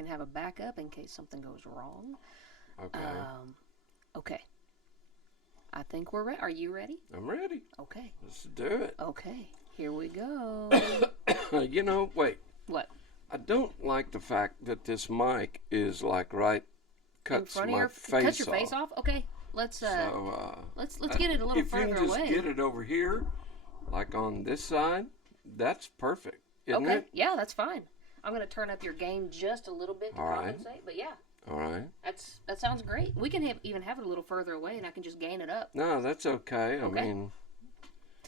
can have a backup in case something goes wrong. Okay. Okay. I think we're ready. Are you ready? I'm ready. Okay. Let's do it. Okay. Here we go. Wait. What? I don't like the fact that this mic is like cuts my face off. Cuts your face off? Okay. Let's let's get it a little further away. If you can just get it over here, like on this side, that's perfect, isn't it? Yeah, that's fine. I'm going to turn up your gain just a little bit to compensate, but yeah. All right. That sounds great. We can even have it a little further away, and I can just gain it up. No, that's okay. I mean,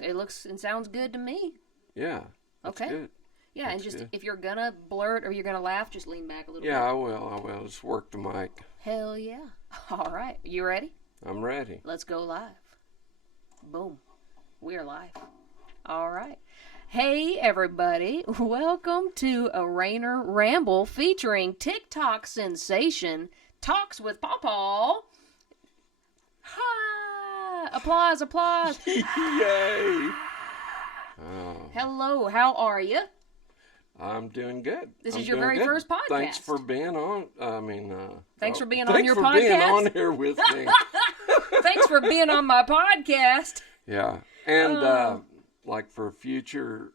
it looks and sounds good to me. Yeah. That's good. Yeah, that's and just good. If you're gonna blurt or you're gonna laugh, just lean back a little bit. Yeah, I will. Just work the mic. Hell yeah! All right, you ready? I'm ready. Let's go live. Boom, we're live. All right. Hey everybody, welcome to a Rainer Ramble featuring TikTok sensation TalksWithPawPaw. Ha! Applause! Yay! Oh. Hello, how are you? I'm doing good. This is your very first podcast. Thanks for being on. Thanks for being on your podcast. Thanks for being on here with me. Thanks for being on my podcast. Yeah, and like for future,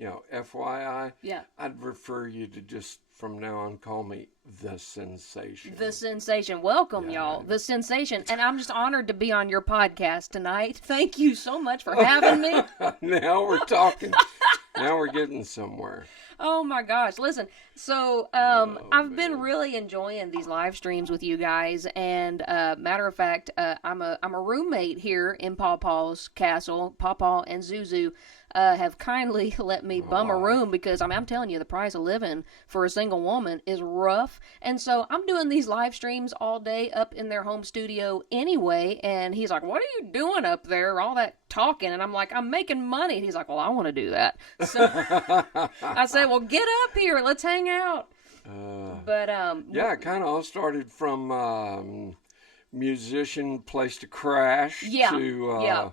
FYI, I'd refer you to just from now on call me The Sensation. The Sensation. Welcome, y'all. The Sensation. And I'm just honored to be on your podcast tonight. Thank you so much for having me. Now we're talking. Now we're getting somewhere. Oh my gosh. Listen, so I've been really enjoying these live streams with you guys, and matter of fact, I'm a roommate here in Pawpaw's castle. Pawpaw and Zuzu have kindly let me bum a room because I'm telling you, the price of living for a single woman is rough. And so I'm doing these live streams all day up in their home studio anyway, and he's like, "What are you doing up there? All that talking?" And I'm like, "I'm making money." And he's like, "Well, I want to do that." So I said, "Well, get up here. Let's hang out." It kind of all started from musician place to crash to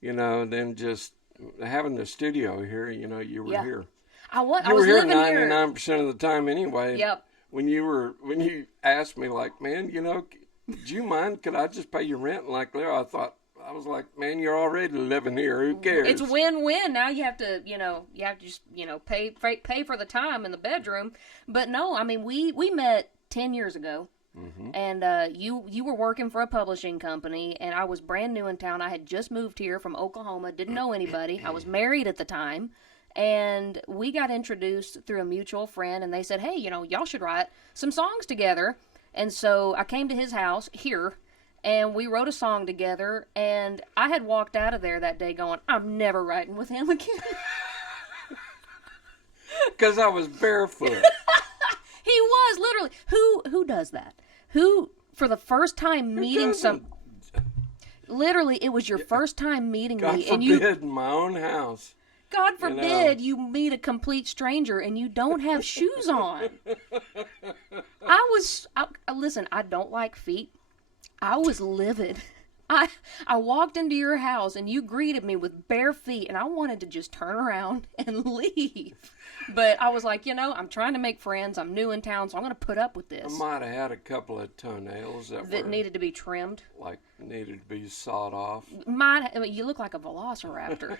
then just having the studio here. You were here. I was here living 99% of the time anyway. Yep. When you asked me, like, man, do you mind? Could I just pay your rent? And like there, I was like, man, you're already living here. Who cares? It's win-win. Now you have to just pay for the time in the bedroom. But no, I mean, we met 10 years ago. Mm-hmm. And you were working for a publishing company, and I was brand new in town. I had just moved here from Oklahoma, didn't know anybody. I was married at the time, and we got introduced through a mutual friend, and they said, "Hey, y'all should write some songs together." And so I came to his house here, and we wrote a song together, and I had walked out of there that day going, "I'm never writing with him again." Because I was barefoot. He was, literally. Who does that? Who, for the first time meeting literally, it was your first time meeting me. God forbid, in my own house. God forbid you meet a complete stranger and you don't have shoes on. Listen, I don't like feet. I was livid. I walked into your house and you greeted me with bare feet, and I wanted to just turn around and leave. But I was like, I'm trying to make friends. I'm new in town, so I'm going to put up with this. I might have had a couple of toenails that needed to be trimmed. Like, needed to be sawed off. You look like a velociraptor.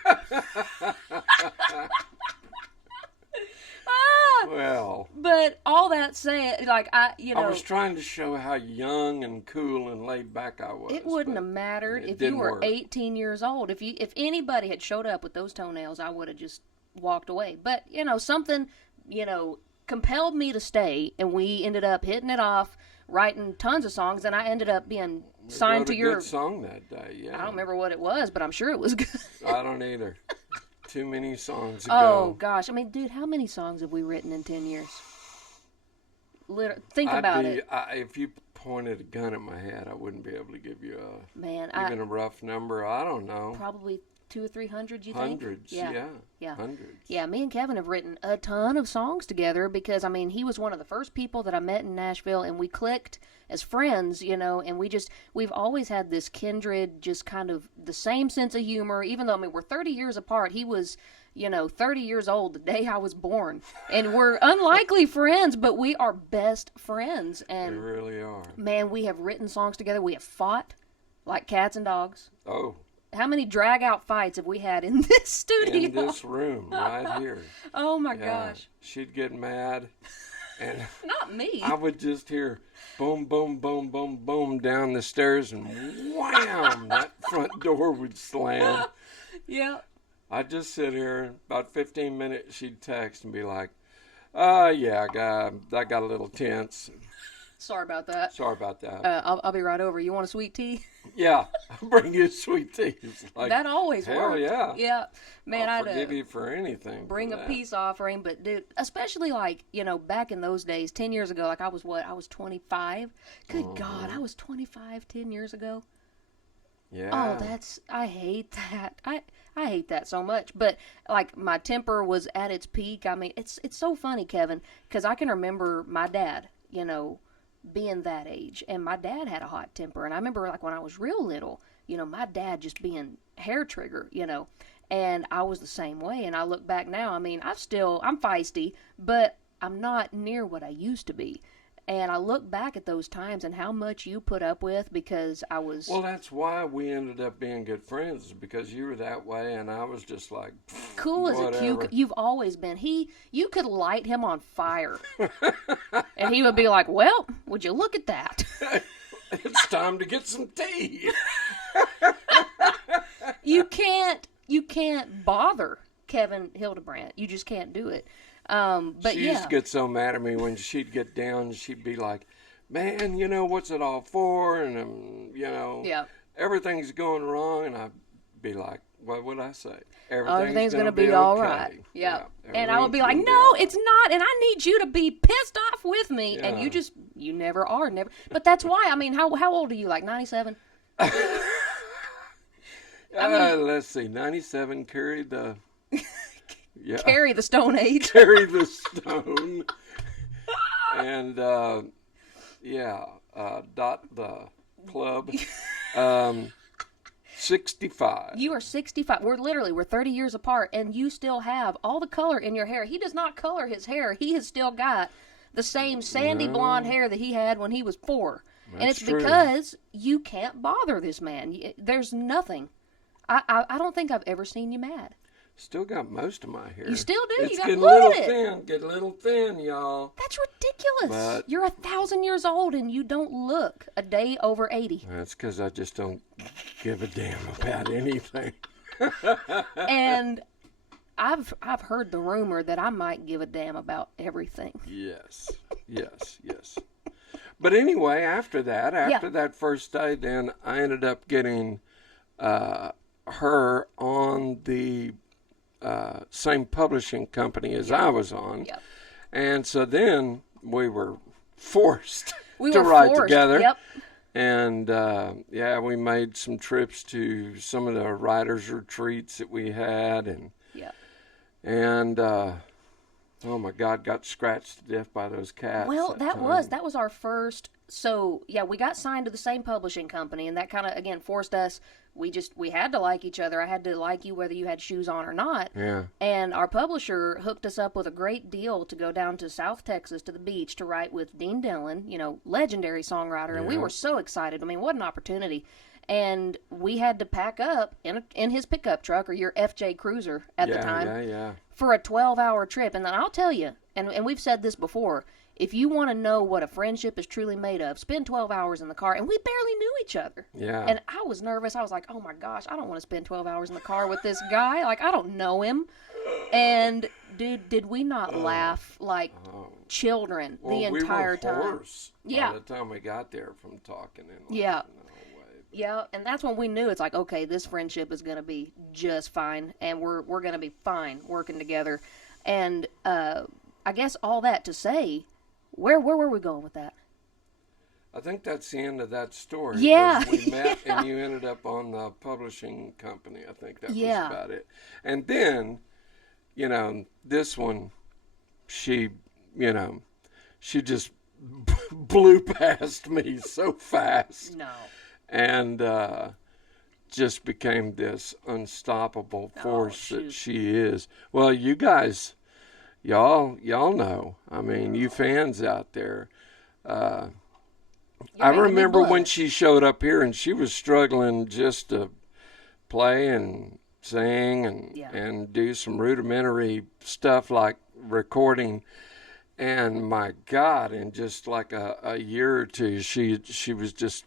Well, but all that said, I was trying to show how young and cool and laid back I was. It wouldn't have mattered if you were 18 years old. If anybody had showed up with those toenails, I would have just walked away. But something compelled me to stay, and we ended up hitting it off, writing tons of songs, and I ended up being signed to your good song that day. Yeah, I don't remember what it was, but I'm sure it was good. I don't either. Too many songs ago. Oh, gosh. I mean, dude, how many songs have we written in 10 years? Think about it. If you pointed a gun at my head, I wouldn't be able to give you even a rough number. I don't know. Probably 200 or 300, you think? Hundreds, yeah. Hundreds. Yeah, me and Kevin have written a ton of songs together because, he was one of the first people that I met in Nashville, and we clicked as friends, and we've always had this kindred, just kind of the same sense of humor, even though, we're 30 years apart. He was, 30 years old the day I was born. And we're unlikely friends, but we are best friends. And we really are. Man, we have written songs together. We have fought like cats and dogs. Oh. How many drag-out fights have we had in this studio? In this room, right here. Oh, my gosh. She'd get mad. And not me. I would just hear boom, boom, boom, boom, boom down the stairs, and wham, that front door would slam. Yeah. I'd just sit here. About 15 minutes, she'd text and be like, yeah, I got a little tense. Sorry about that. I'll be right over. You want a sweet tea? Yeah, I'll bring you a sweet tea. Like, that always works. Yeah. Yeah. Man, I'll forgive you for anything. Bring a peace offering, but dude, especially like, back in those days, 10 years ago, like I was 25. Good God, I was 25 10 years ago. Yeah. Oh, I hate that. I hate that so much. But like my temper was at its peak. I mean, it's so funny, Kevin, because I can remember my dad, being that age, and my dad had a hot temper. And I remember like when I was real little, my dad just being hair trigger, and I was the same way. And I look back now, I mean, I'm feisty, but I'm not near what I used to be. And I look back at those times and how much you put up with because I was... Well, that's why we ended up being good friends, because you were that way and I was just like, cool as whatever. A cucumber. You've always been. You could light him on fire. And he would be like, well, would you look at that? It's time to get some tea. You can't bother Kevin Hildebrandt. You just can't do it. But she used to get so mad at me when she'd get down. She'd be like, man, what's it all for? And, everything's going wrong. And I'd be like, what would I say? Everything's going to be all right. Yeah. And I would be like, no, it's not. And I need you to be pissed off with me. Yeah. And you never are. Never. But that's why. I mean, how old are you? Like 97? Let's see. 97 carried the... Yeah. Carry the Stone Age. Carry the stone. And, dot the club. 65. You are 65. We're 30 years apart, and you still have all the color in your hair. He does not color his hair. He has still got the same sandy blonde hair that he had when he was 4. And it's true. Because you can't bother this man. There's nothing. I don't think I've ever seen you mad. Still got most of my hair. You still do. It's you got getting a little thin, y'all. That's ridiculous. You're 1,000 years old and you don't look a day over 80. That's because I just don't give a damn about anything. And I've heard the rumor that I might give a damn about everything. Yes. But anyway, after that first day, then I ended up getting her on the same publishing company as I was on. Yep. And so then we were forced to write together. Yep. And, we made some trips to some of the writers' retreats that we had. And oh, my God, got scratched to death by those cats. Well, that was our first. So, we got signed to the same publishing company, and that kind of, again, forced us. We had to like each other. I had to like you whether you had shoes on or not. Yeah. And our publisher hooked us up with a great deal to go down to South Texas to the beach to write with Dean Dillon, legendary songwriter. And we were so excited. I mean, what an opportunity. And we had to pack up in his pickup truck or your FJ Cruiser at the time for a 12-hour trip. And then I'll tell you, and we've said this before, if you want to know what a friendship is truly made of, spend 12 hours in the car. And we barely knew each other. Yeah. And I was nervous. I was like, oh, my gosh, I don't want to spend 12 hours in the car with this guy. Like, I don't know him. And, dude, did we not laugh like children the entire time? We were hoarse by the time we got there from talking. And Yeah, and that's when we knew it's like, okay, this friendship is going to be just fine. And we're going to be fine working together. And I guess all that to say... Where were we going with that? I think that's the end of that story. Yeah. We met and you ended up on the publishing company. I think that was about it. And then, this one, she just blew past me so fast. No. And just became this unstoppable force that she is. Well, you guys, y'all know. I mean, you fans out there. I remember when she showed up here and she was struggling just to play and sing and do some rudimentary stuff like recording. And my God, in just like a year or two, she was just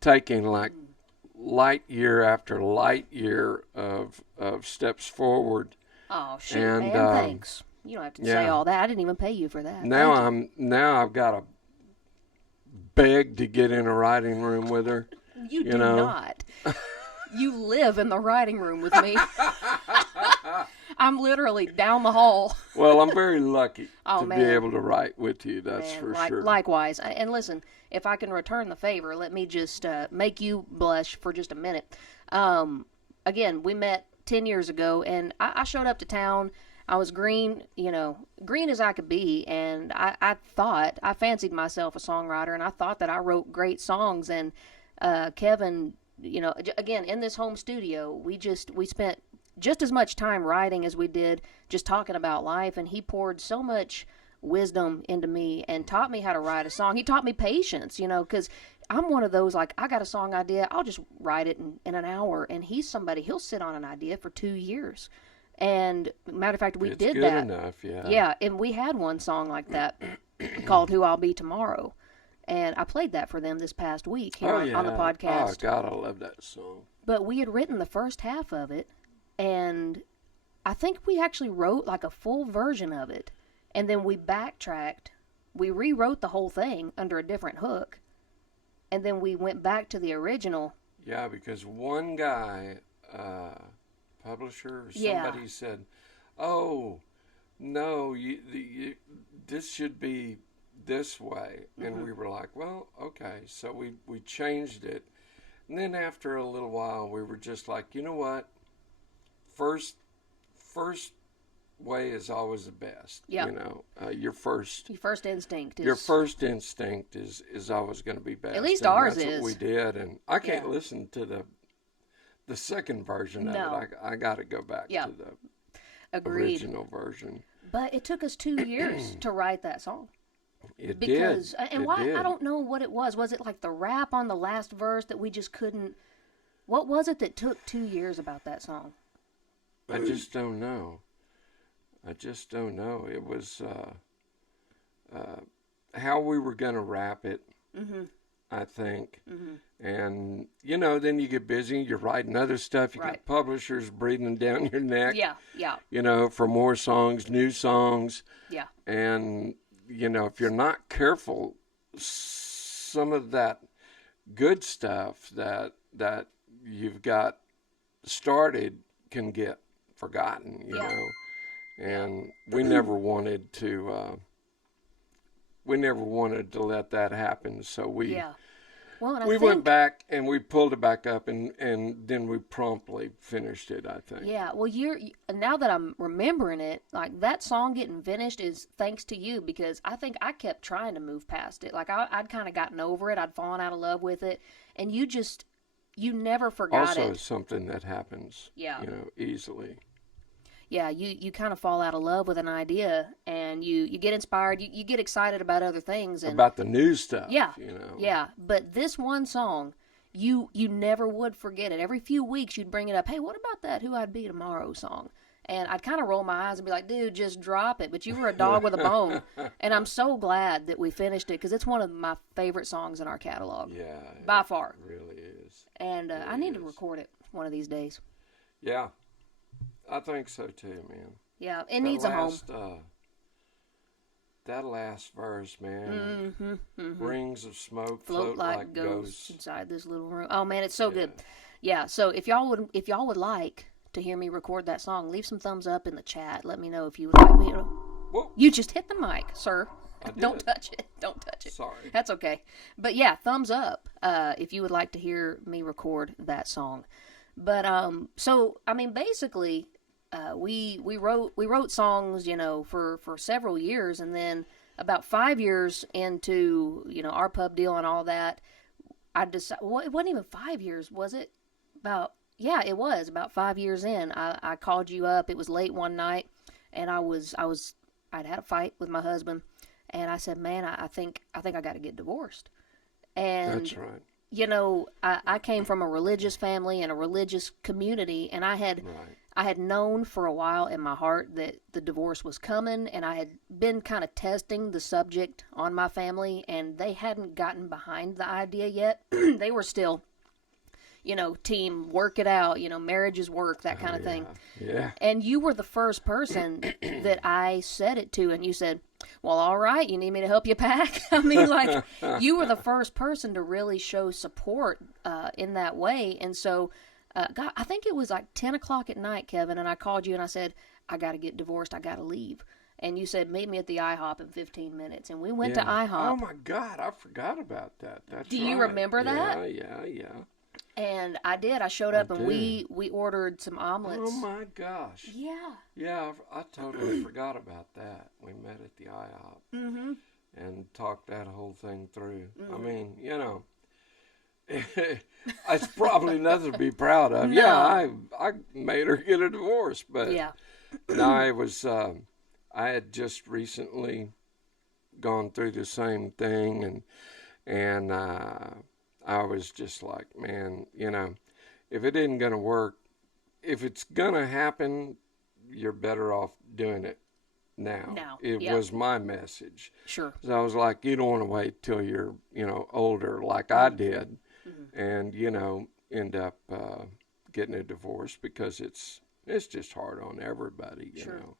taking like light year after light year of steps forward. Oh, shoot, man, thanks. You don't have to say all that. I didn't even pay you for that. Now I've got to beg to get in a writing room with her. You do not. You live in the writing room with me. I'm literally down the hall. Well, I'm very lucky to be able to write with you. That's for sure. Likewise. And listen, if I can return the favor, let me just make you blush for just a minute. Again, we met 10 years ago, and I showed up to town. I was green, green as I could be, and I thought, I fancied myself a songwriter, and I thought that I wrote great songs, and Kevin, again, in this home studio, we spent just as much time writing as we did just talking about life, and he poured so much wisdom into me and taught me how to write a song. He taught me patience, because I'm one of those, like, I got a song idea, I'll just write it in an hour, and he'll sit on an idea for 2 years. And matter of fact, we did that. It's good enough, yeah. Yeah, and we had one song like that called Who I'll Be Tomorrow. And I played that for them this past week here on the podcast. Oh, God, I love that song. But we had written the first half of it, and I think we actually wrote like a full version of it. And then we backtracked. We rewrote the whole thing under a different hook. And then we went back to the original. Yeah, because one guy... publisher or somebody said, "Oh, no, this should be this way," and we were like, "Well, okay." So we changed it, and then after a little while, we were just like, "You know what? First way is always the best." Yeah. Your first instinct is always going to be best. At least and ours that's is. what we did, and I can't listen to the second version of it. I got to go back to the original version. But it took us 2 years to write that song. It did. And why? I don't know what it was. Was it like the rap on the last verse that we just couldn't? What was it that took 2 years about that song? I just don't know. It was how we were going to rap it. Mm-hmm. I think. Mm-hmm. And, then you get busy, you're writing other stuff, you got publishers breathing down your neck. Yeah. For more songs, new songs. Yeah. And, if you're not careful, some of that good stuff that you've got started can get forgotten, you know. And we never wanted to... we never wanted to let that happen, so we went back and we pulled it back up, and then we promptly finished it, I think. Yeah, well, now that I'm remembering it, like, that song getting finished is thanks to you, because I think I kept trying to move past it. Like, I'd kind of gotten over it, I'd fallen out of love with it, and you never forgot it. Also, it's something that happens, easily. Yeah, you kind of fall out of love with an idea, and you get inspired, you get excited about other things. And about the new stuff. Yeah, yeah. But this one song, you never would forget it. Every few weeks, you'd bring it up. Hey, what about that Who I'd Be Tomorrow song? And I'd kind of roll my eyes and be like, dude, just drop it. But you were a dog with a bone. And I'm so glad that we finished it, because it's one of my favorite songs in our catalog. Yeah. By far. It really is. And I need to record it one of these days. Yeah. I think so too, man. Yeah, it needs a home. That last verse, man. Rings of smoke float like ghosts inside this little room. Oh man, it's so good. Yeah, so if y'all would like to hear me record that song, leave some thumbs up in the chat. Let me know if you would like me to. Whoa. You just hit the mic, sir. Don't touch it. Don't touch it. Sorry. That's okay. But yeah, thumbs up if you would like to hear me record that song. But so I mean, basically. We wrote songs, for several years, and then about 5 years into, our pub deal and all that, I decided, well, it wasn't even 5 years, was it? it was about 5 years in. I called you up. It was late one night, and I'd had a fight with my husband, and I said, man, I think I got to get divorced. And that's right. You know, I came from a religious family and a religious community, and I had known for a while in my heart that the divorce was coming, and I had been kind of testing the subject on my family, and they hadn't gotten behind the idea yet. They were still, you know, team, work it out, you know, marriage is work, that kind of thing. Yeah. And you were the first person that I said it to, and you said, well, all right, you need me to help you pack? I mean, like, you were the first person to really show support in that way. And so, God, I think it was like 10 o'clock at night, Kevin, and I called you and I said, I got to get divorced. I got to leave. And you said, meet me at the IHOP in 15 minutes. And we went to IHOP. Oh, my God, I forgot about that. That's Do you remember that? Yeah. And I did. I showed up and we ordered some omelets. Oh, my gosh. Yeah. Yeah, I totally forgot about that. We met at the IHOP and talked that whole thing through. I mean, you know, it's probably nothing to be proud of. No. Yeah, I made her get a divorce, but no, I had just recently gone through the same thing, and I was just like, man, you know, if it isn't going to work, if it's going to happen, you're better off doing it now. It was my message. Sure. So I was like, you don't want to wait till you're, you know, older like I did and, you know, end up getting a divorce, because it's just hard on everybody, you know,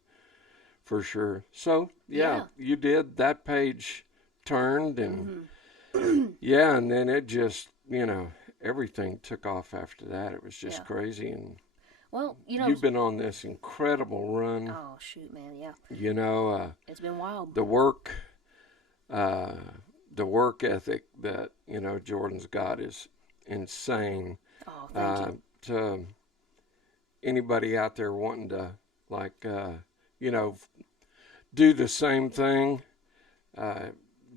for sure. So, you did. That page turned and... yeah, and then it just, you know, everything took off after that. It was just crazy. And well, you know, you've been on this incredible run. Oh, shoot, man, yeah. You know, it's been wild. The work ethic that, you know, Jordan's got is insane. Oh, thank you. To anybody out there wanting to, like, you know, do the same thing,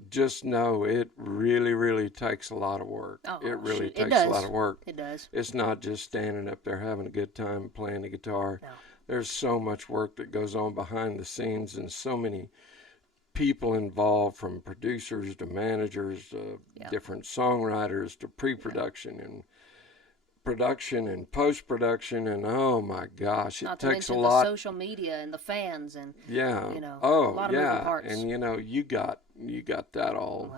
just know it really, really takes a lot of work. Oh, it really shoot. takes a lot of work. It does. It's not just standing up there having a good time playing the guitar. No. There's so much work that goes on behind the scenes, and so many people involved, from producers to managers to different songwriters to pre-production and production and post-production, and oh my gosh, it takes a lot. The social media and the fans and you know, a lot of moving parts. And you know, you got that all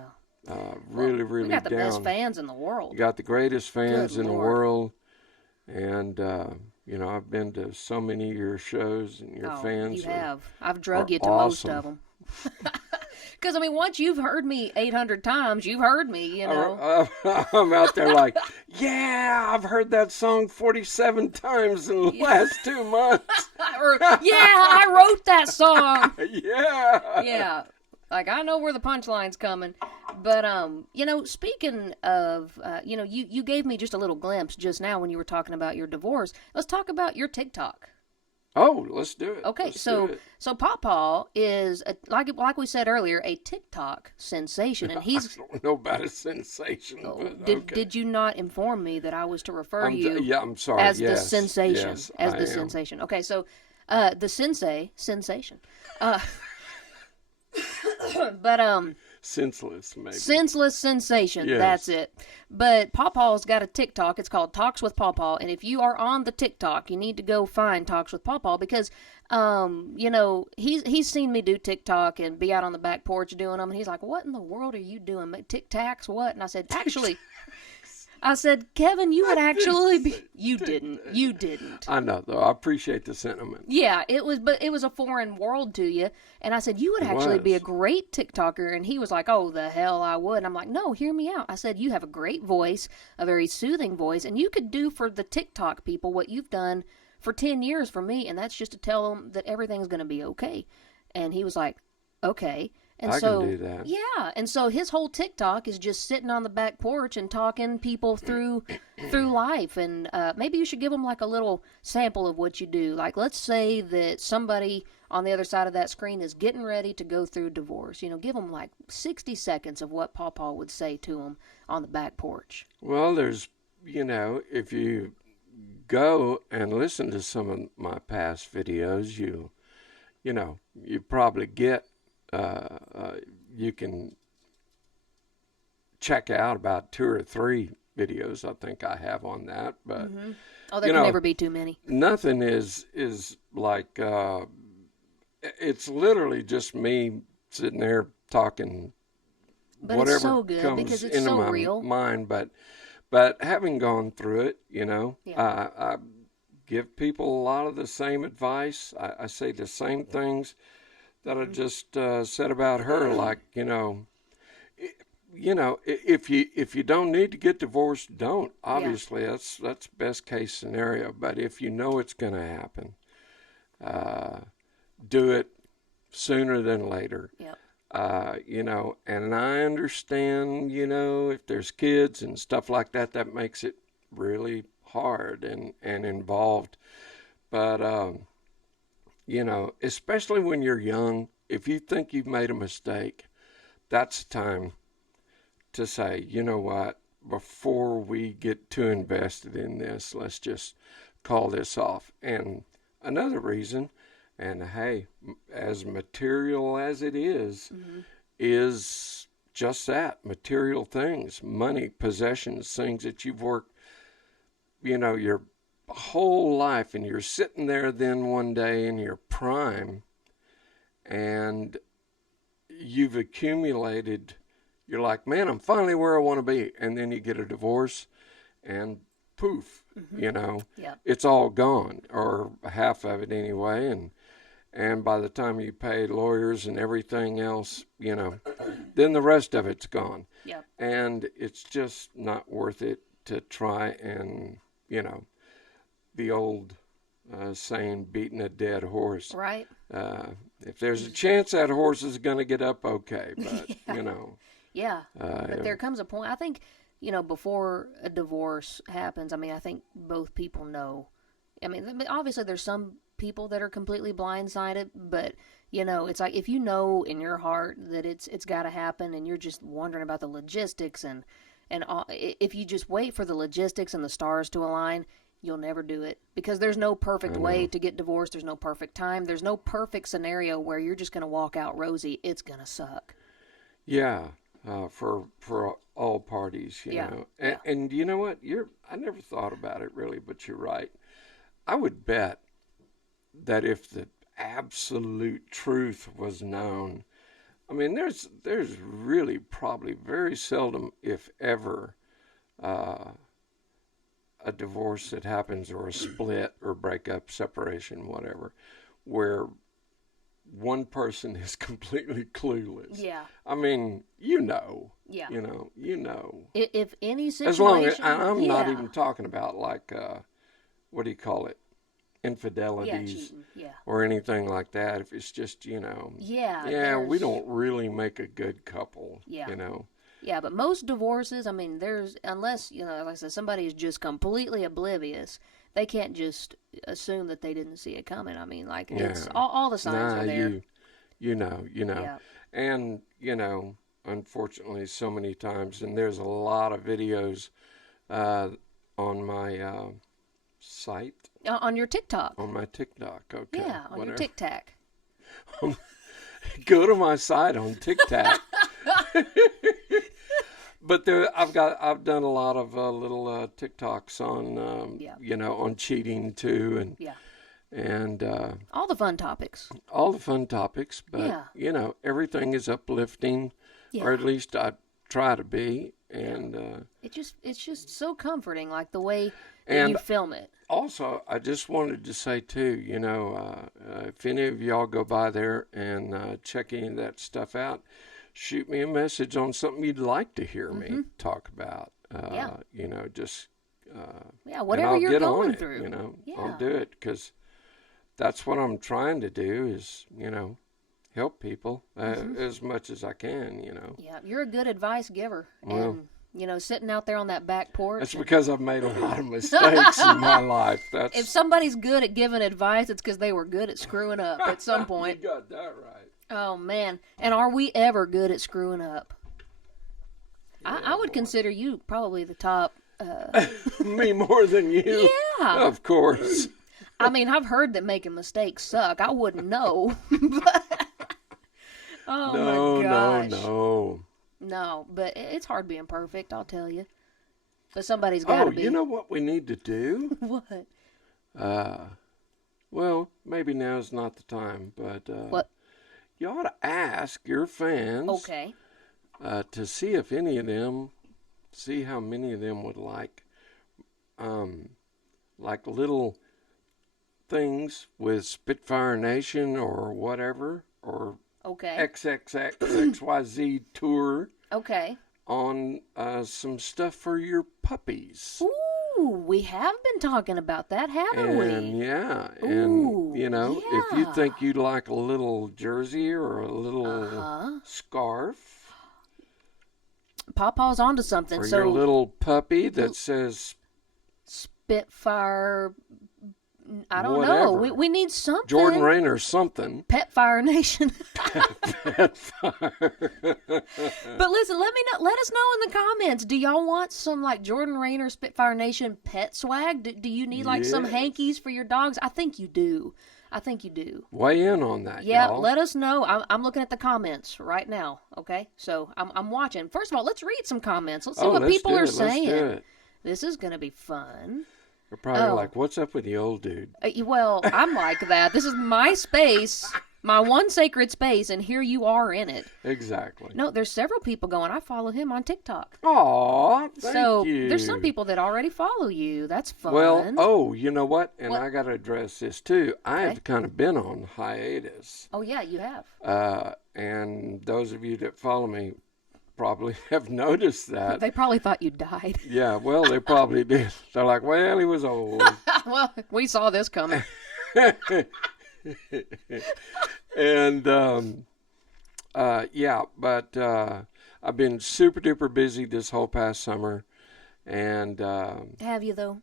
really we got the down. best fans in the world. You got the greatest fans Good in Lord. the world, and you know, I've been to so many of your shows, and your fans. You have. I've drug you to awesome. most of them. Because, I mean, once you've heard me 800 times, you've heard me, you know. I'm out there like, yeah, I've heard that song 47 times in the last 2 months. I wrote that song. Yeah. Yeah. Like, I know where the punchline's coming. But, you know, speaking of, you know, you gave me just a little glimpse just now when you were talking about your divorce. Let's talk about your TikTok. Oh, let's do it. Okay, so PawPaw is, like we said earlier, a TikTok sensation, and he's... I don't know about a sensation, but Did you not inform me that I was to refer to you yeah, I'm sorry. as the sensation? Yes, as I the am. sensation. Okay, so the sensation. But senseless, maybe. Senseless sensation. Yes. That's it. But PawPaw's got a TikTok. It's called TalksWithPawPaw. And if you are on the TikTok, you need to go find TalksWithPawPaw because, you know, he's seen me do TikTok and be out on the back porch doing them. And he's like, what in the world are you doing? Tic Tacs? What? And I said, actually... I said, Kevin, you would actually be... You didn't. I know, though. I appreciate the sentiment. Yeah, but it was a foreign world to you. And I said, you would actually be a great TikToker. And he was like, oh, the hell I would. And I'm like, no, hear me out. I said, you have a great voice, a very soothing voice, and you could do for the TikTok people what you've done for 10 years for me, and that's just to tell them that everything's going to be okay. And he was like, okay. And I so, can do that. Yeah, and so his whole TikTok is just sitting on the back porch and talking people through life. And maybe you should give them like a little sample of what you do. Like, let's say that somebody on the other side of that screen is getting ready to go through divorce. You know, give them like 60 seconds of what PawPaw would say to them on the back porch. Well, there's, you know, if you go and listen to some of my past videos, you probably get, you can check out about 2 or 3 videos I think I have on that. But oh, there can never be too many. Nothing is like it's literally just me sitting there talking. But whatever it's so good comes because it's into so my real. mind. But having gone through it, I give people a lot of the same advice. I say the same things that I just said about her, like if you don't need to get divorced, don't. Obviously, that's best case scenario. But if you know it's going to happen, do it sooner than later. Yep. And I understand, if there's kids and stuff like that, that makes it really hard and involved. But especially when you're young, if you think you've made a mistake, that's time to say, you know what, before we get too invested in this, let's just call this off. And another reason, and hey, as material as it is just that, material things, money, possessions, things that you've worked, your whole life, and you're sitting there then one day in your prime, and you've accumulated. You're like, man, I'm finally where I want to be. And then you get a divorce and poof, it's all gone, or half of it anyway. And by the time you pay lawyers and everything else, then the rest of it's gone. Yep. And it's just not worth it to try and, the old saying, beating a dead horse. Right. If there's a chance that horse is going to get up, okay. But, Yeah, but there comes a point, I think, before a divorce happens, I think both people know. Obviously there's some people that are completely blindsided, but, it's like if you know in your heart that it's got to happen and you're just wondering about the logistics and if you just wait for the logistics and the stars to align, you'll never do it, because there's no perfect way to get divorced. There's no perfect time. There's no perfect scenario where you're just going to walk out rosy. It's going to suck. Yeah. For all parties, you know. And you know what? I never thought about it really, but you're right. I would bet that if the absolute truth was known, there's really probably very seldom, if ever, a divorce that happens, or a split or breakup, separation, whatever, where one person is completely clueless. Yeah. Yeah. If any situation. As long as, I'm not even talking about like, what do you call it? Infidelities. Yeah. Or anything like that. If it's just, Yeah, we don't really make a good couple. Yeah. Yeah, but most divorces, there's, unless, like I said, somebody is just completely oblivious, they can't just assume that they didn't see it coming. It's all the signs are there. You know. Yeah. And, unfortunately, so many times, and there's a lot of videos on my site. On your TikTok. On my TikTok, okay. Yeah, on your TikTok. Go to my site on TikTok. But I've done a lot of little TikToks on on cheating too, and all the fun topics. All the fun topics, but everything is uplifting, or at least I try to be, and it's just so comforting, like the way that you film it. Also, I just wanted to say too, if any of y'all go by there and check any of that stuff out, shoot me a message on something you'd like to hear me talk about. Whatever you're going through. I'll do it, because that's what I'm trying to do is, help people as much as I can, Yeah, you're a good advice giver. Well, and, sitting out there on that back porch. That's because I've made a lot of mistakes in my life. If somebody's good at giving advice, it's because they were good at screwing up at some point. You got that right. Oh, man. And are we ever good at screwing up? Yeah, I would consider you probably the top Me more than you? Yeah. Of course. I mean, I've heard that making mistakes suck. I wouldn't know. But, oh my gosh. No, but it's hard being perfect, I'll tell you. But somebody's got to be. Oh, you know what we need to do? What? Well, maybe now's not the time, but What? you ought to ask your fans. Okay. To see if any of them, see how many of them would like little things with Spitfire Nation or whatever, or XXXXYZ tour. Okay. On some stuff for your puppies. Ooh, we have been talking about that, haven't we? Yeah, Ooh, and if you think you'd like a little jersey or a little scarf, Pawpaw's onto something. For your little puppy that says Spitfire. I don't know. We need something. Jordan Rain or something. Pet Fire Nation. Pet Fire. But listen, let us know in the comments. Do y'all want some like Jordan Rain Spitfire Nation pet swag? Do you need like some hankies for your dogs? I think you do. Weigh in on that, yeah, y'all. Let us know. I'm looking at the comments right now, okay? So I'm watching. First of all, let's read some comments. Let's see what people are saying. Let's do it. This is going to be fun. They're probably like, what's up with the old dude? Well, I'm like that. This is my space, my one sacred space, and here you are in it. Exactly. No, there's several people going, I follow him on TikTok. Aw, thank you. There's some people that already follow you. That's fun. Well, you know what? And I got to address this too. I have kind of been on hiatus. Oh, yeah, you have. And those of you that follow me probably have noticed that. They probably thought you died. Yeah, well, they probably did. They're like, well, he was old. Well, we saw this coming. And, but I've been super duper busy this whole past summer. And have you, though?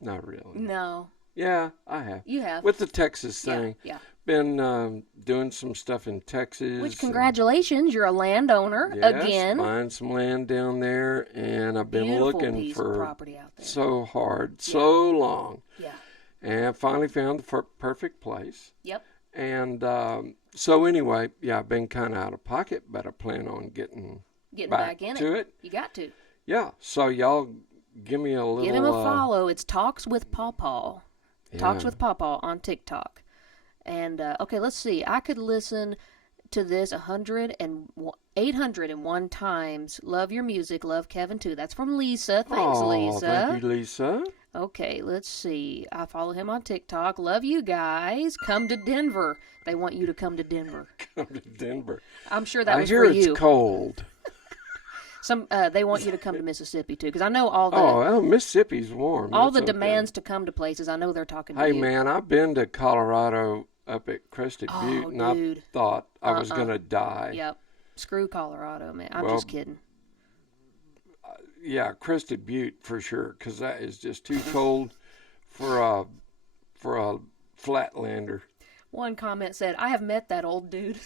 Not really. No. Yeah, I have. You have. With the Texas thing. Yeah. Been doing some stuff in Texas. Which, congratulations, you're a landowner again. Buying some land down there, and I've been looking for property out there. So hard, so long. Yeah. And finally found the perfect place. Yep. And so anyway, I've been kind of out of pocket, but I plan on getting back in it. You got to. Yeah. So y'all give me a little. Give him a follow. It's TalksWithPawPaw. Yeah. TalksWithPawPaw on TikTok. And, okay, let's see. I could listen to this 801 times. Love your music. Love Kevin, too. That's from Lisa. Thanks, Lisa. Thank you, Lisa. Okay, let's see. I follow him on TikTok. Love you guys. Come to Denver. They want you to come to Denver. Come to Denver. I'm sure that was for you. I hear it's cold. They want you to come to Mississippi, too, because I know all the... Oh, Mississippi's warm. All the demands to come to places. I know they're talking to you. Hey, man, I've been to Colorado up at Crested Butte, and I thought I was going to die. Yep. Screw Colorado, man. I'm just kidding. Yeah, Crested Butte for sure, because that is just too cold for a flatlander. One comment said, I have met that old dude.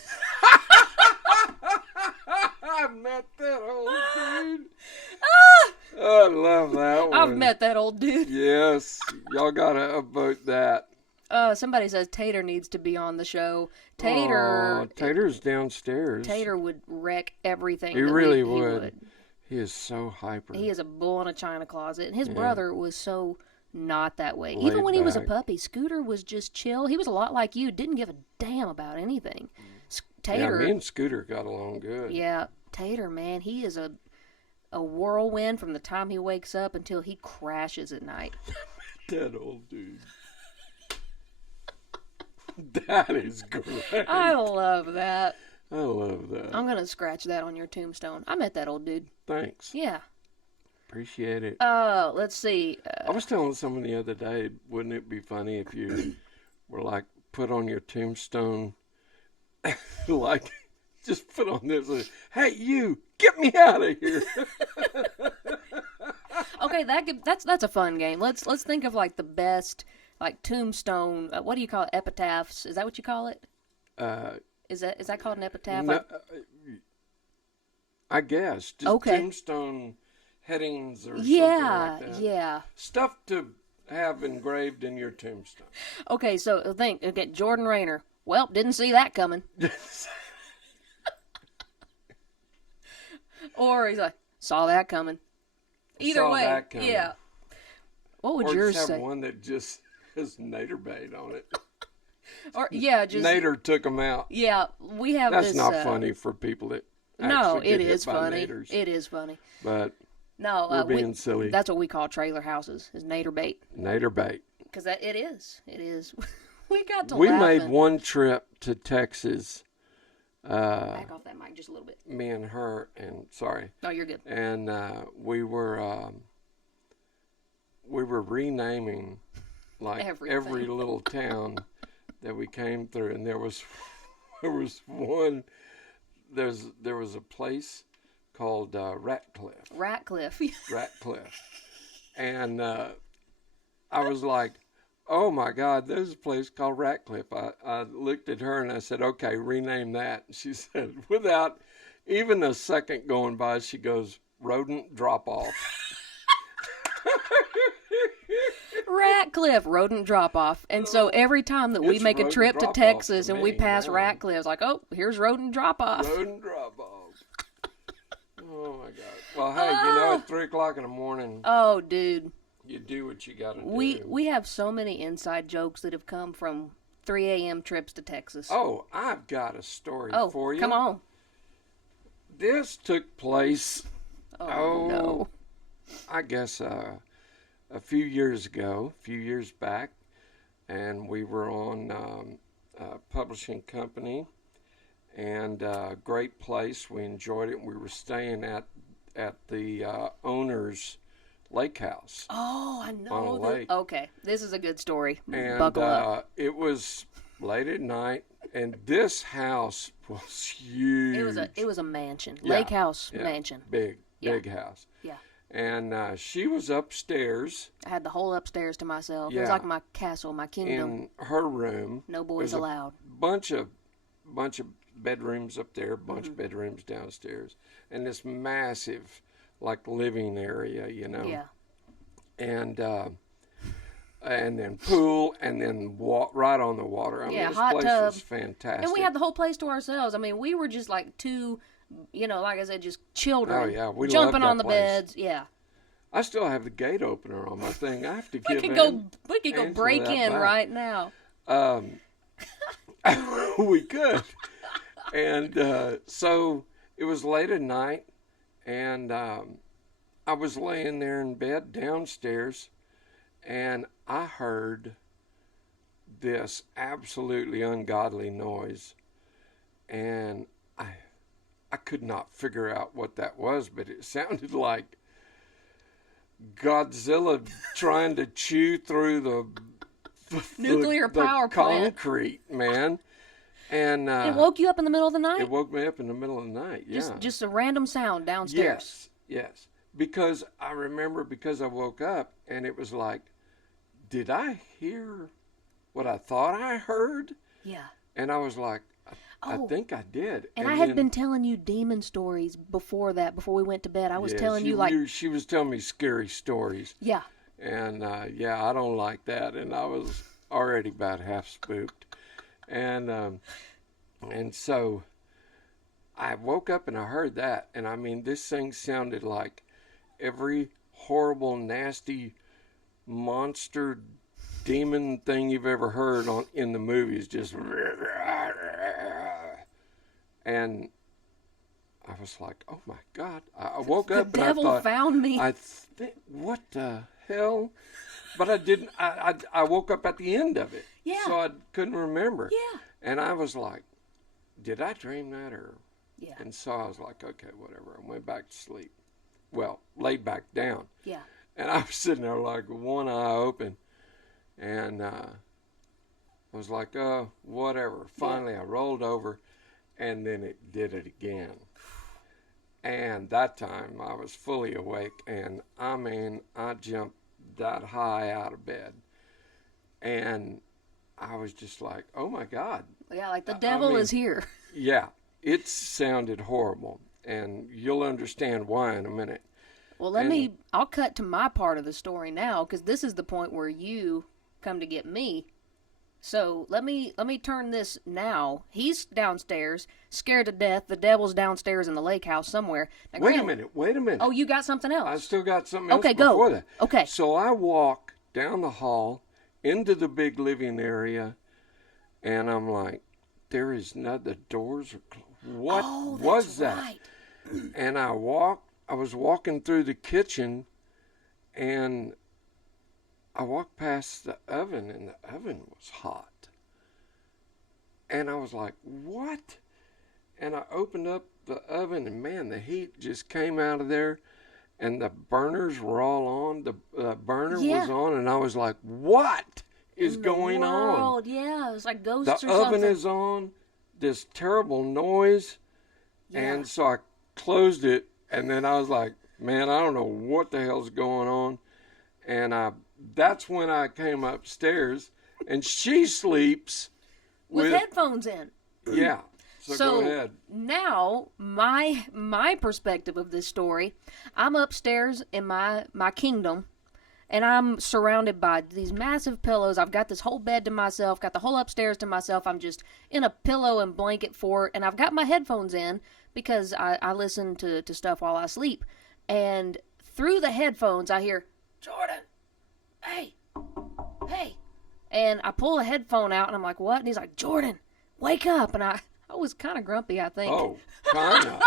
I've met that old dude. I love that one. I've met that old dude. Yes. Y'all got to upvote that. Somebody says Tater needs to be on the show. Tater's downstairs. Tater would wreck everything. He really would. He is so hyper. He is a bull in a china closet. And his brother was so not that way. Even when he was a puppy, Scooter was just chill. He was a lot like you. Didn't give a damn about anything. Tater. Yeah, me and Scooter got along good. Yeah. Tater, man, he is a whirlwind from the time he wakes up until he crashes at night. That old dude. That is great. I love that. I love that. I'm going to scratch that on your tombstone. I met that old dude. Thanks. Yeah. Appreciate it. Let's see. I was telling someone the other day, wouldn't it be funny if you were like, put on your tombstone, like, just put on this, hey, you, get me out of here. Okay, that's a fun game. Let's think of like the best like tombstone. What do you call it? Epitaphs? Is that what you call it? Is that called an epitaph? No, I guess. Just tombstone headings or something like that. Yeah. Stuff to have engraved in your tombstone. Okay, so think, Jordan Rayner. Well, didn't see that coming. Or he's like, saw that coming. Either way, yeah. What would yours say? Or just have one that just has Nader bait on it. Or just Nader took them out. Yeah, we have That's this. That's not funny for people that. No, it is funny. Naders. It is funny. But no, we're being silly. That's what we call trailer houses. Is Nader bait. Nader bait. Because it is. It is. We got to. We made one trip to Texas. Back off that mic just a little bit. Me and her, and sorry. No, you're good. And we were renaming like every little town that we came through, and there was one. There was a place called Ratcliffe. Ratcliffe. And I was like, oh my God, there's a place called Ratcliffe. I looked at her and I said, okay, rename that. And she said, without even a second going by, she goes, rodent drop off. Ratcliffe, rodent drop off. And so every time that we make a trip to Texas and we pass Ratcliffe, it's like, oh, here's rodent drop off. Rodent drop off. Oh my God. Well, hey, at 3 o'clock in the morning. Oh, dude. You do what you got to do. We have so many inside jokes that have come from 3 a.m. trips to Texas. Oh, I've got a story for you. Come on. This took place, no. I guess a few years back, and we were on a publishing company, and great place. We enjoyed it. We were staying at the owner's lake house. Oh, I know. On a lake. Okay, this is a good story. And buckle up. It was late at night, and this house was huge. It was a mansion, lake house mansion. Big house. Yeah. And she was upstairs. I had the whole upstairs to myself. Yeah. It was like my castle, my kingdom. In her room. No boys allowed. Bunch of bedrooms up there, bunch of bedrooms downstairs, and this massive, like, living area, Yeah. And then pool, and then right on the water. I mean, this hot place tub. was fantastic. And we had the whole place to ourselves. I mean, we were just like two, like I said, just children. Oh, yeah. We jumping on the place. beds. Yeah. I still have the gate opener on my thing. I have to give We could go break in right now. We could. And so it was late at night, and I was laying there in bed downstairs, and I heard this absolutely ungodly noise, and I could not figure out what that was, but it sounded like Godzilla trying to chew through the nuclear power plant concrete, man. And it woke you up in the middle of the night? It woke me up in the middle of the night, yeah. Just a random sound downstairs. Yes. Because I remember, because I woke up and it was like, did I hear what I thought I heard? Yeah. And I was like, I think I did. And I had been telling you demon stories before we went to bed. I was telling you, like... She was telling me scary stories. Yeah. And, I don't like that. And I was already about half spooked. And so I woke up and I heard that. And, I mean, this thing sounded like every horrible, nasty, monster, demon thing you've ever heard in the movies. Just... And I was like, oh, my God. I woke up and I thought... The devil found me. What the hell? But I didn't... I woke up at the end of it. Yeah. So I couldn't remember. Yeah. And I was like, did I dream that or... Yeah. And so I was like, okay, whatever. I went back to sleep. Well, laid back down. Yeah. And I was sitting there like one eye open. And I was like, whatever. Finally, I rolled over. And then it did it again. And that time I was fully awake. And I mean, I jumped that high out of bed. And I was just like, oh my God. Yeah, like the devil is here. Yeah, it sounded horrible. And you'll understand why in a minute. Well, I'll cut to my part of the story now, because this is the point where you come to get me. So let me turn this now. He's downstairs, scared to death. The devil's downstairs in the lake house somewhere. Now, wait a minute. Oh, you got something else? I still got something else before go. That. Okay. So I walk down the hall into the big living area, and I'm like, there is not, the doors are closed. What was that? Right. And I was walking through the kitchen, and I walked past the oven, and the oven was hot. And I was like, what? And I opened up the oven, and man, the heat just came out of there, and the burners were all on. The burner was on, and I was like, what is going on? Yeah, it was like ghosts or something. The oven is on, this terrible noise, and so I closed it, and then I was like, man, I don't know what the hell's going on. And that's when I came upstairs, and she sleeps with headphones in. Yeah. So go ahead. Now, my perspective of this story, I'm upstairs in my kingdom, and I'm surrounded by these massive pillows. I've got this whole bed to myself, got the whole upstairs to myself. I'm just in a pillow and blanket fort, and I've got my headphones in because I listen to stuff while I sleep. And through the headphones, I hear, Jordan, hey. And I pull a headphone out, and I'm like, what? And he's like, Jordan, wake up. And I was kind of grumpy, I think. Oh, kind of.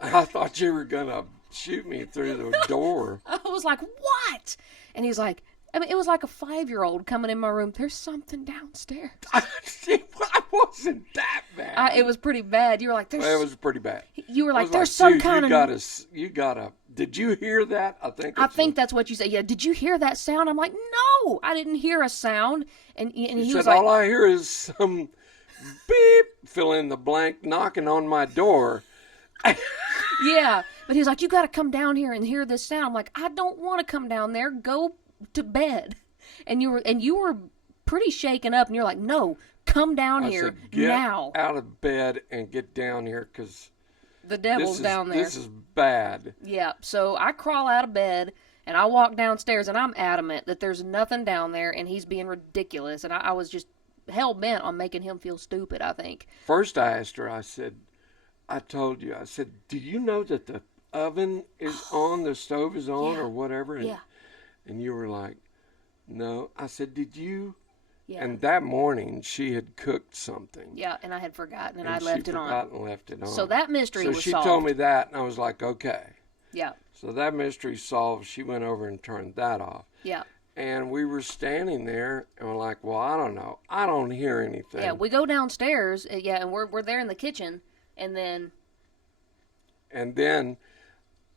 I thought you were going to shoot me through the door. I was like, what? And he's like, it was like a 5-year-old coming in my room. There's something downstairs. I wasn't that bad. It was pretty bad. You were like, it was pretty bad. You were like, there's some kind of... You gotta, did you hear that? I think that's what you said. Yeah, did you hear that sound? I'm like, no, I didn't hear a sound. And he said, was like... all I hear is some beep, fill in the blank, knocking on my door. Yeah, but he was like, you got to come down here and hear this sound. I'm like, I don't want to come down there. Go to bed. And you were pretty shaken up, and you're like, no, come down here now. Get out of bed and get down here, because the devil's down there. This is bad. Yeah, so I crawl out of bed, and I walk downstairs, and I'm adamant that there's nothing down there, and he's being ridiculous. And I was just hell-bent on making him feel stupid, I think. First I asked her, I said, do you know that the oven is on, the stove is on, or whatever? And you were like, no. I said, did you? Yeah. And that morning, she had cooked something. Yeah, and I had forgotten, and I left it on. And left it on. So that mystery was solved. So she told me that, and I was like, okay. Yeah. So that mystery solved. She went over and turned that off. Yeah. And we were standing there, and we're like, well, I don't know. I don't hear anything. Yeah, we go downstairs, and we're there in the kitchen, and then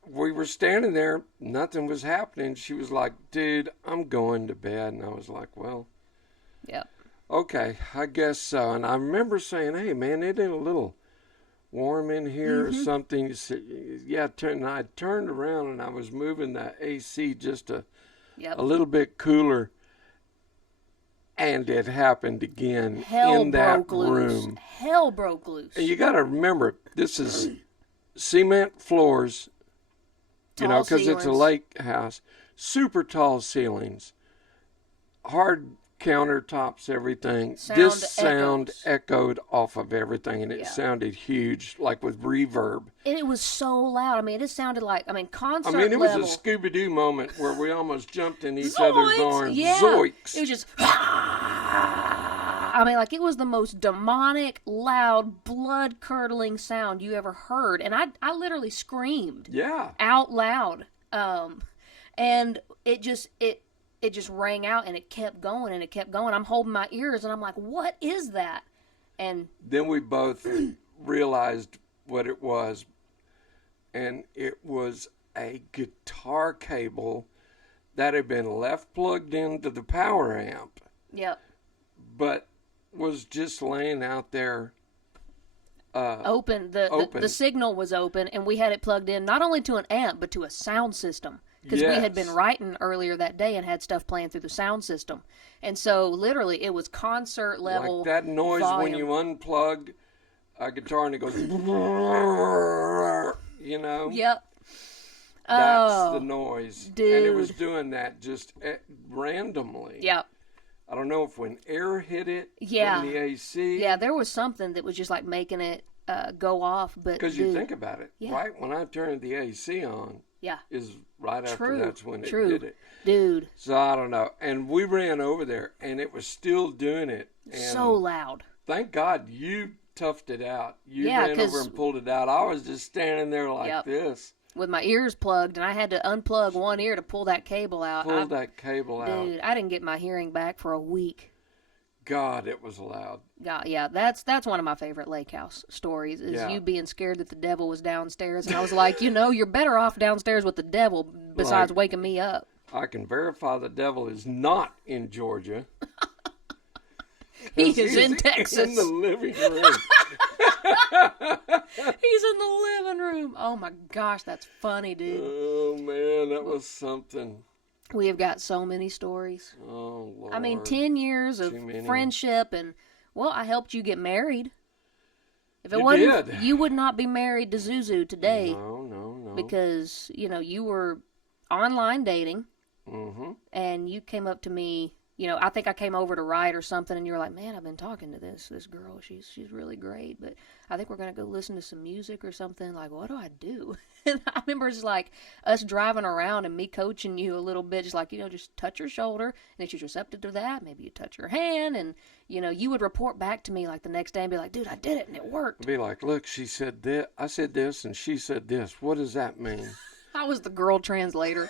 we were standing there, nothing was happening. She was like, dude, I'm going to bed. And I was like, well, yeah, okay, I guess so. And I remember saying, hey, man, isn't it a little warm in here or something? Yeah, and I turned around, and I was moving the AC just a little bit cooler. And it happened again in that room. Hell broke loose. And you got to remember, this is cement floors, because it's a lake house. Super tall ceilings, hard countertops, everything. This sound echoed off of everything, and it sounded huge, like with reverb. And it was so loud. I mean, it sounded like, concert level. It was a Scooby-Doo moment where we almost jumped in each other's arms. Yeah. Zoinks! It was just... it was the most demonic, loud, blood-curdling sound you ever heard. And I literally screamed. Yeah. Out loud. And it just rang out, and it kept going, and it kept going. I'm holding my ears, and I'm like, what is that? And then we both realized what it was. And it was a guitar cable that had been left plugged into the power amp. Yep. But was just laying out there open. The signal was open, and we had it plugged in not only to an amp but to a sound system, because we had been writing earlier that day and had stuff playing through the sound system. And so literally it was concert level, like that noise volume. When you unplug a guitar and it goes Yep. That's the noise. Dude. And it was doing that just randomly. Yep. I don't know if when air hit it from the AC. Yeah, there was something that was just like making it go off. Because you think about it, right when I turned the AC on, is right after that's when it did it. Dude. So I don't know. And we ran over there, and it was still doing it. And so loud. Thank God you toughed it out. You ran over and pulled it out. I was just standing there like this. With my ears plugged, and I had to unplug one ear to pull that cable out. Dude, I didn't get my hearing back for a week. God, it was loud. God, yeah, that's one of my favorite lake house stories, is you being scared that the devil was downstairs. And I was like, you're better off downstairs with the devil besides waking me up. I can verify the devil is not in Georgia. He's in Texas. In the living room. He's in the living room. Oh my gosh, that's funny, dude. Oh man, that was something. We have got so many stories. Oh Lord. I mean, 10 years of friendship, and I helped you get married. If it wasn't, you would not be married to Zuzu today. No. Because, you were online dating, and you came up to me. I think I came over to write or something, and you were like, man, I've been talking to this girl. She's really great, but I think we're going to go listen to some music or something. Like, what do I do? And I remember just like us driving around and me coaching you a little bit, just like, just touch her shoulder, and if she's receptive to that, maybe you touch her hand, and, you would report back to me like the next day and be like, dude, I did it, and it worked. Be like, look, she said this, I said this, and she said this. What does that mean? I was the girl translator.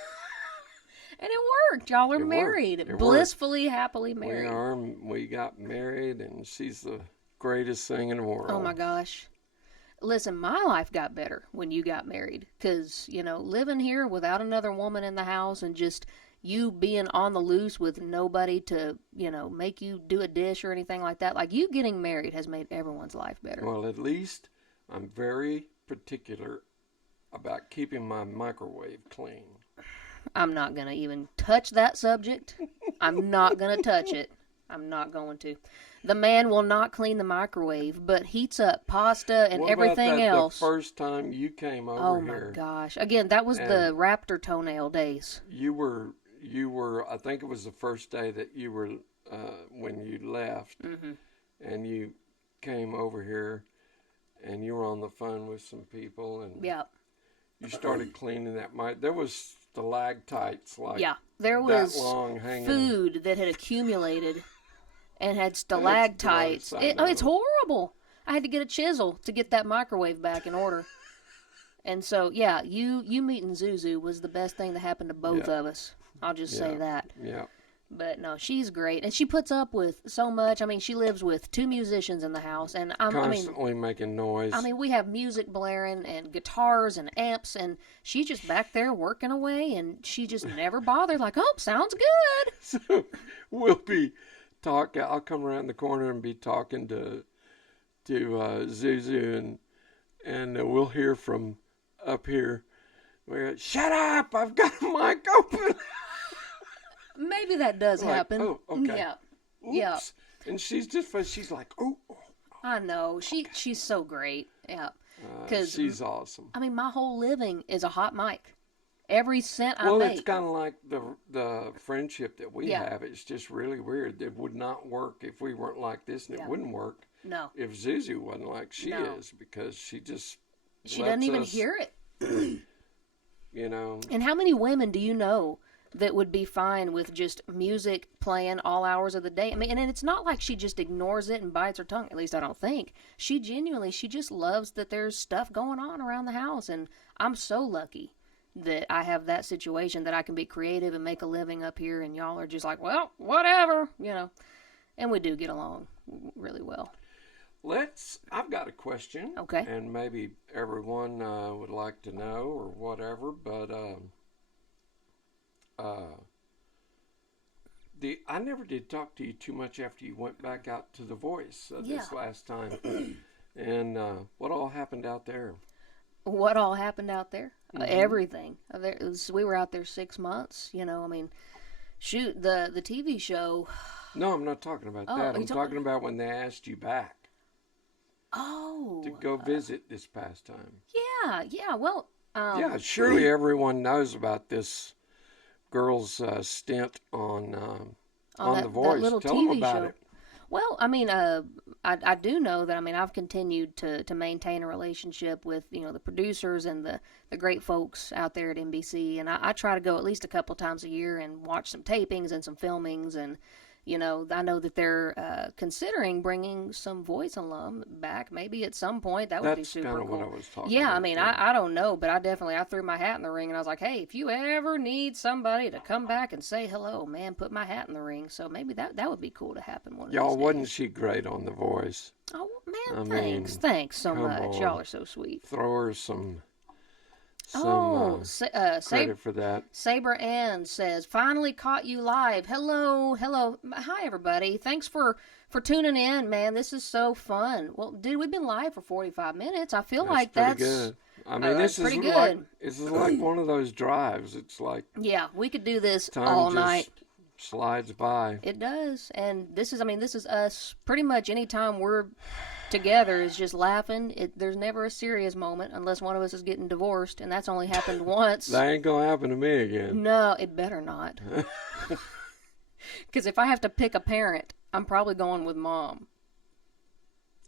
And it worked. Y'all are married. Blissfully, happily married. We got married, and she's the greatest thing in the world. Oh, my gosh. Listen, my life got better when you got married. Because, living here without another woman in the house and just you being on the loose with nobody to, make you do a dish or anything like that. Like, you getting married has made everyone's life better. Well, at least I'm very particular about keeping my microwave clean. I'm not going to even touch that subject. I'm not going to touch it. I'm not going to. The man will not clean the microwave, but heats up pasta and everything else. The first time you came over here. Oh, my gosh. Again, that was the raptor toenail days. You were, I think it was the first day that you were, when you left, and you came over here, and you were on the phone with some people, and you started cleaning that mic. There was stalactites there was that long hanging. Food that had accumulated and had stalactites. It's horrible. I had to get a chisel to get that microwave back in order. And so, you meeting Zuzu was the best thing that happened to both of us. I'll just say that. Yeah. But no, she's great, and she puts up with so much. I mean, she lives with 2 musicians in the house, and constantly making noise. I mean, we have music blaring and guitars and amps, and she's just back there working away, and she just never bothered. Like, oh, sounds good. So we'll be talking. I'll come around the corner and be talking to Zuzu, and we'll hear from up here. We're shut up! I've got a mic open. Maybe that does happen. Oh, okay. Yeah. Oops. Yeah. And she's like, oh. I know. She's so great. Yeah. She's awesome. I mean, my whole living is a hot mic. Every cent I make. Well, it's kind of like the friendship that we have. It's just really weird. It would not work if we weren't like this, and it wouldn't work if Zuzu wasn't like she is, because she doesn't even hear it. And how many women do you know that would be fine with just music playing all hours of the day? I mean, and it's not like she just ignores it and bites her tongue. At least I don't think. She just loves that there's stuff going on around the house. And I'm so lucky that I have that situation, that I can be creative and make a living up here. And y'all are just like, well, whatever, And we do get along really well. I've got a question. Okay. And maybe everyone would like to know or whatever, but I never did talk to you too much after you went back out to The Voice this last time. And what all happened out there? What all happened out there? Everything. We were out there 6 months. I mean, shoot, the TV show. No, I'm not talking about that. I'm talking about when they asked you back. Oh. To go visit this past time. Yeah. Well, Yeah, surely everyone knows about this girl's stint on The Voice. That little Tell TV them about show. it. Well, I mean, I do know that, I mean, I've continued to maintain a relationship with, the producers and the great folks out there at NBC, and I try to go at least a couple times a year and watch some tapings and some filmings, and, I know that they're considering bringing some Voice alum back, maybe at some point. That would be super cool. That's kind of what I was talking about. Yeah, I mean, I don't know, but I threw my hat in the ring, and I was like, hey, if you ever need somebody to come back and say hello, man, put my hat in the ring. So maybe that would be cool to happen one of these days. Wasn't she great on The Voice? Oh, man, thanks so much. On. Y'all are so sweet. Throw her some credit for that. Saber Ann says, finally caught you live. Hello. Hi, everybody. Thanks for tuning in, man. This is so fun. Well, dude, we've been live for 45 minutes. I feel like that's good. I mean, this is like one of those drives. It's like, yeah, we could do this time all just night. Slides by. It does. And this is us pretty much anytime we're together is just laughing. There's never a serious moment unless one of us is getting divorced, and that's only happened once. That ain't gonna happen to me again. No, it better not. Because if I have to pick a parent, I'm probably going with Mom.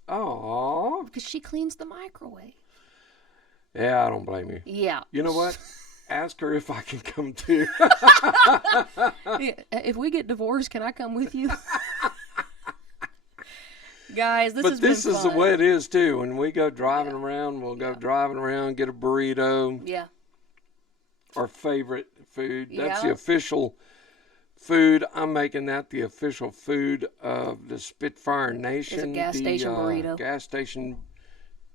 Oh. Because she cleans the microwave. Yeah, I don't blame you. Yeah. You know what? Ask her if I can come too. If we get divorced, can I come with you? Guys, this is fun. The way it is too. When we go driving around, we'll go driving around, get a burrito. Yeah. Our favorite food. That's the official food. I'm making that the official food of the Spitfire Nation. It's a gas station burrito. Gas station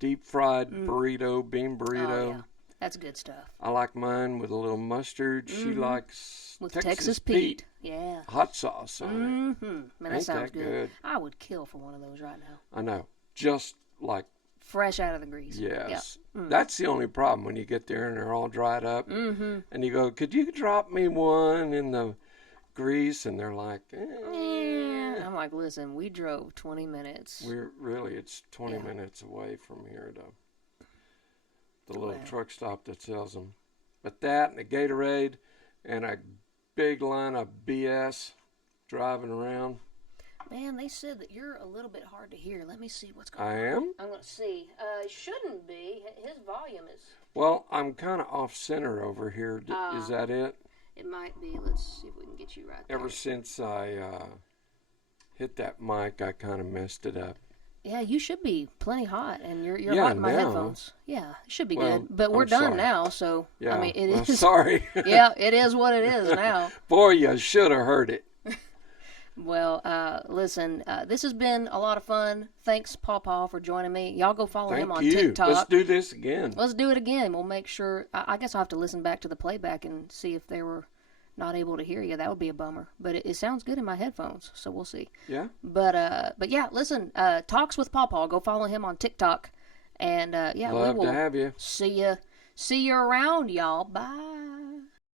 deep fried burrito, bean burrito. Oh, yeah. That's good stuff. I like mine with a little mustard. She likes with Texas Pete. Yeah. Hot sauce on it. Man, that sounds good. I would kill for one of those right now. I know. Just like fresh out of the grease. Yes. Yep. That's the only problem when you get there and they're all dried up. And you go, could you drop me one in the grease? And they're like, I'm like, listen, we drove 20 minutes. It's 20 minutes away from here to the little truck stop that sells them. But that and a Gatorade and a big line of BS driving around. Man, they said that you're a little bit hard to hear. Let me see what's going on. I am? I'm going to see. It shouldn't be. His volume is... Well, I'm kind of off-center over here. Is that it? It might be. Let's see if we can get you right there. Ever since I hit that mic, I kind of messed it up. Yeah, you should be plenty hot, and you're hot in my headphones. Yeah, it should be good. But we're done now, so yeah, I mean, it is. Sorry. Yeah, it is what it is now. Boy, you should have heard it. Well, listen, this has been a lot of fun. Thanks, Paw, for joining me. Y'all go follow him on TikTok. Let's do this again. Let's do it again. We'll make sure. I guess I'll have to listen back to the playback and see if they were not able to hear you. That would be a bummer. But it sounds good in my headphones, so we'll see. Yeah. But yeah, listen, Talks with Paw. Go follow him on TikTok. And yeah, love we will to have you. See you around, y'all. Bye.